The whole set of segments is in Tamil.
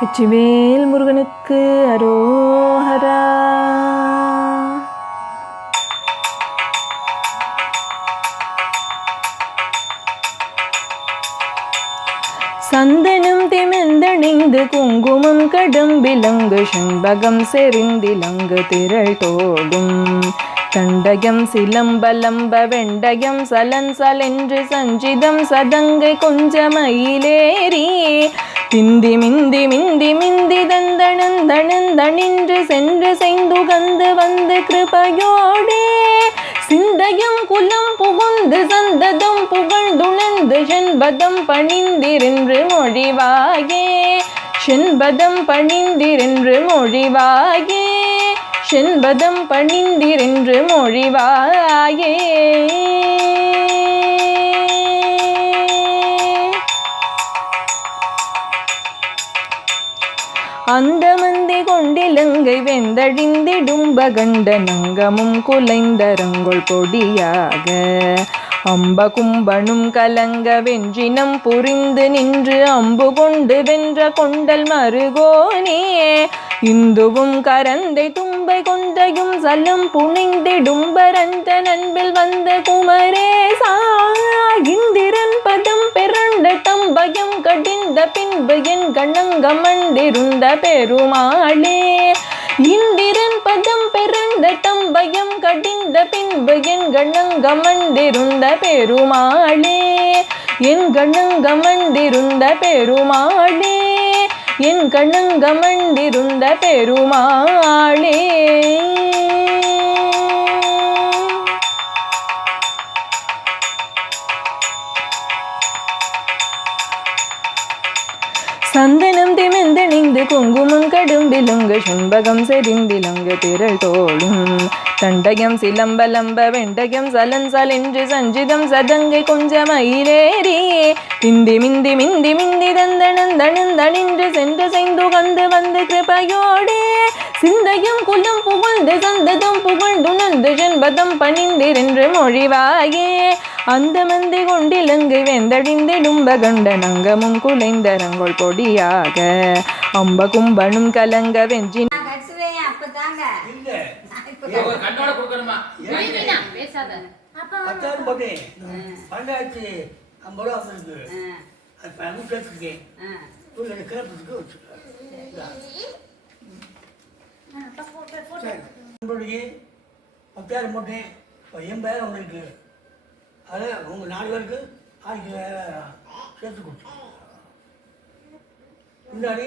வெற்றிவேல் முருகனுக்கு அரோஹரா. சந்தனம் திமிழ்ந்தணிந்து குங்குமம் கடம்பிலங்கு செண்பகம் செறிந்திலங்கு திரள் தோடும் தண்டயம் சிலம்பலம்ப வெண்டயம் சலன் சலென்று சஞ்சிதம் சதங்கை கொஞ்சமயிலேறி திந்தி மிந்தி மிந்தி மிந்தி தந்தனந்தனந்தனின்று சென்று செய்துகந்து வந்து கிருபையோடே சிந்தயம் குலம் புகுந்து சந்ததம் புகழ்ந்துணர்ந்து செண்பதம் பணிந்திரென்று மொழிவாயே செண்பதம் பணிந்திரென்று மொழிவாயே செண்பதம் பணிந்திரென்று மொழிவாயே. அந்த மந்தி கொண்டிலங்கை வெந்தழிந்திடும்பகண்ட நங்கமும் குலைந்தரங்கொள் பொடியாக அம்ப கும்பனும் கலங்க வெஞ்சினம் புரிந்து நின்று அம்பு கொண்டு வென்ற கொண்டல் மருகோனே இந்துவும் கரந்தை தும்பை கொண்டையும் சலம் புனைந்திடும்பரந்த நண்பில் வந்த குமரேசா இந்திரன் பதம் பிறண்ட தம்பயம் கடிந்த பின்பு என் கண்ணங்கமண்டிருந்த பெருமாளே இந்திரன் பதம் பிறண்ட தம்பயம் கடிந்த பின்பு என் கண்ணங்கமண்டிருந்த பெருமாளே என் கண்ணங்கமண்டிருந்த பெருமாளே என் கண்ணங்கமண்டிருந்த பெருமாளே. சந்தனம் திமிழ்ந்தணிந்து குங்குமம் கடும்பிலுங்கு செண்பகம் செறிந்திலங்கு திரள் தோளும் தண்டயம் சிலம்பலம்ப வெண்டயம் சலன் சலென்று சஞ்சிதம் சதங்கை கொஞ்சமயிலேறி திந்தி மிந்தி மிந்தி மிந்தி தந்தனந்தனந்தனின்று சென்று செய்துகந்து வந்து கிருபையோடே சிந்தயம் குலம் புகழ்ந்து சந்ததம் புகழ்ந்துணர்ந்து செண்பதம் பணிந்திரென்று மொழிவாயே அந்த மந்தி கொண்டிலங்கு வெந்தழிந்திடும்பகண்ட நங்கமும் குலைந்தரங்கொள் பொடியாக அம்ப கும்பனும் கலங்க வெஞ்சி அது உங்கள் 4 பேருக்கு ஆளுக்கு சேர்த்து கொடுத்து முன்னாடி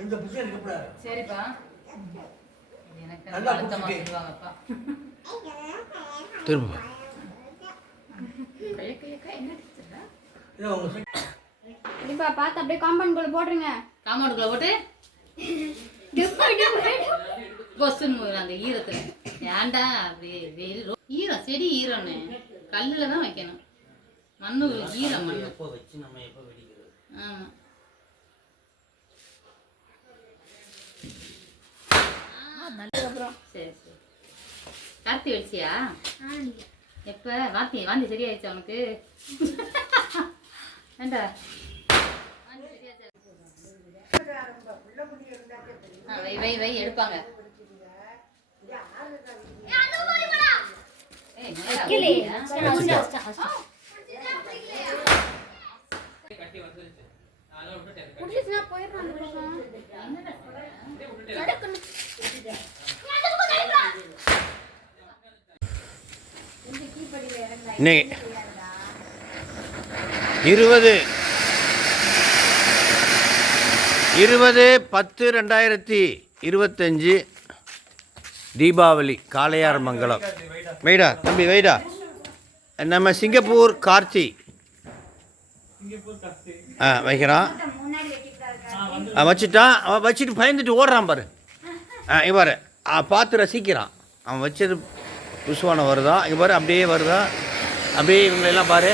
எந்த புத்தகம் எடுக்கப்படாது. சரிப்பா, நல்லா கொடுத்துருவாங்கப்பா. திரும்ப பார்த்து அப்படியே காம்பவுண்ட்குள்ள போட்டுருங்க. காம்பவுண்ட்குள்ள போட்டு அந்த ஈரத்துல ஏன்டா அப்படியே வெயில் ஈரம் செடி ஈரம்னு கல்லுல தான் வைக்கணும். மண்ணு ஈரம் மண்ணு எப்போ வச்சு நம்ம எப்போ வெடிக்கிறது. ஆமா சரி சரி. கார்த்தி வெடிச்சியா? எப்ப வாந்தி வாந்தி சரியாயிடுச்சா உனக்கு? ஏண்டா வை வை வை எடுப்பாங்க. இன்னைக்கு 20/10/2025 தீபாவளி காளையார் மங்கலம். வைடா தம்பி வைடா. நம்ம சிங்கப்பூர் கார்த்தி வைக்கிறான். வச்சுட்டான். அவன் வச்சுட்டு பயந்துட்டு ஓடுறான் பாரு. இவ்வாறு பார்த்து ரசிக்கிறான். அவன் வச்சது புஷ்வானம் வருதா இங்கே பாரு, அப்படியே வருதா, அப்படியே இவங்களெல்லாம் பாரு.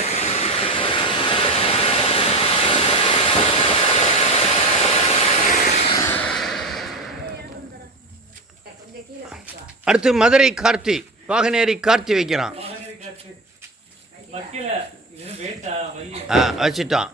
அடுத்து மதுரை கார்த்தி, பாகனேரி கார்த்தி வைக்கிறான். வச்சுட்டான்.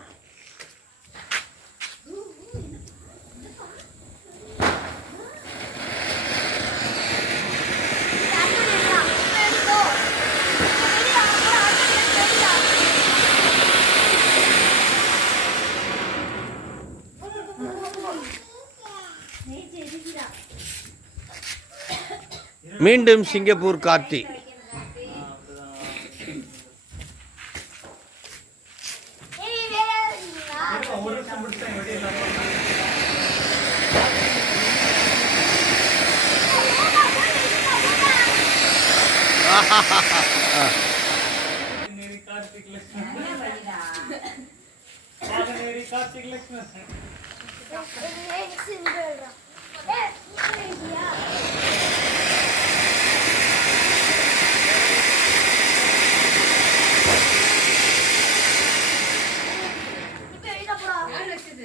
மீண்டும் சிங்கப்பூர் கார்த்தி.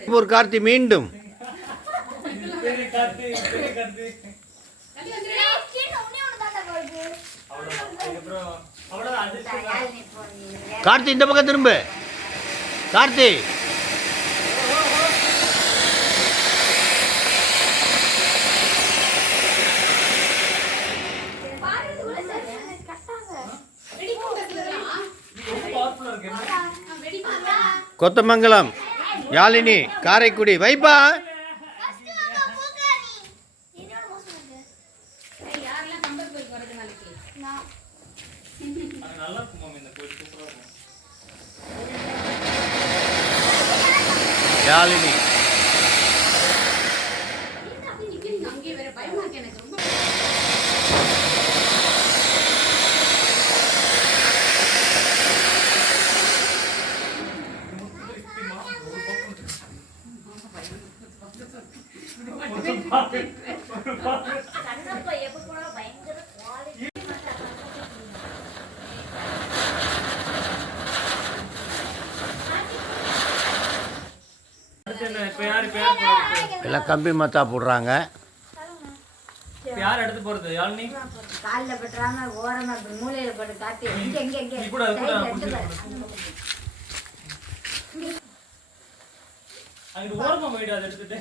சிங்கப்பூர் கார்த்தி மீண்டும். கார்த்தி இந்த பக்கம் திரும்ப. கார்த்தி கொத்தமங்கலம், யாழினி, காரைக்குடி. வைப்பா. யாழினி எல்லாம் கம்பி மத்தா போடுறாங்க. யார் எடுத்து போறது? யாழ்னி கால்ல பட்டுறாம ஓரமா மூலையில போட்டு காட்டி இங்க இங்க இங்க கூட அங்க ஓரமா போயிடு. அதை எடுத்துட்டு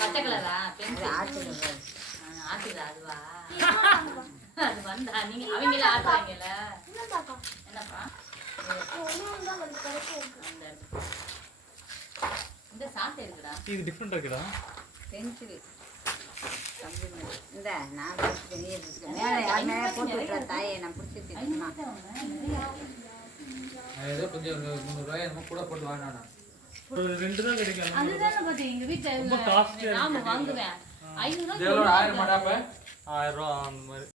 பச்சை கலரா ஆட்டுதா? அதுவா அது வந்தா நீங்க அவங்கள ஆட்டுறாங்கல்ல. என்னப்பா இந்த சாட்டை இருக்குடா. இது டிஃபரெண்டா இருக்குடா. பென்சில் இந்த நான் மேலே யார் மேலே போட்டு விட்டுற தாயை நான் பிடிச்சிருக்கேன். ஏதோ கொஞ்சம் 300 ரூபாய் என்னமோ கூட போட்டு வாங்கினா ஒரு 2 தான் கிடைக்கும். அதுதானே பாத்தி எங்க வீட்டுல ரொம்ப காஸ்ட்லியா நாம வாங்குவேன் 500 எவ்வளோ 1000 மாடாப்ப 1000 ரூபாய் அந்த மாதிரி.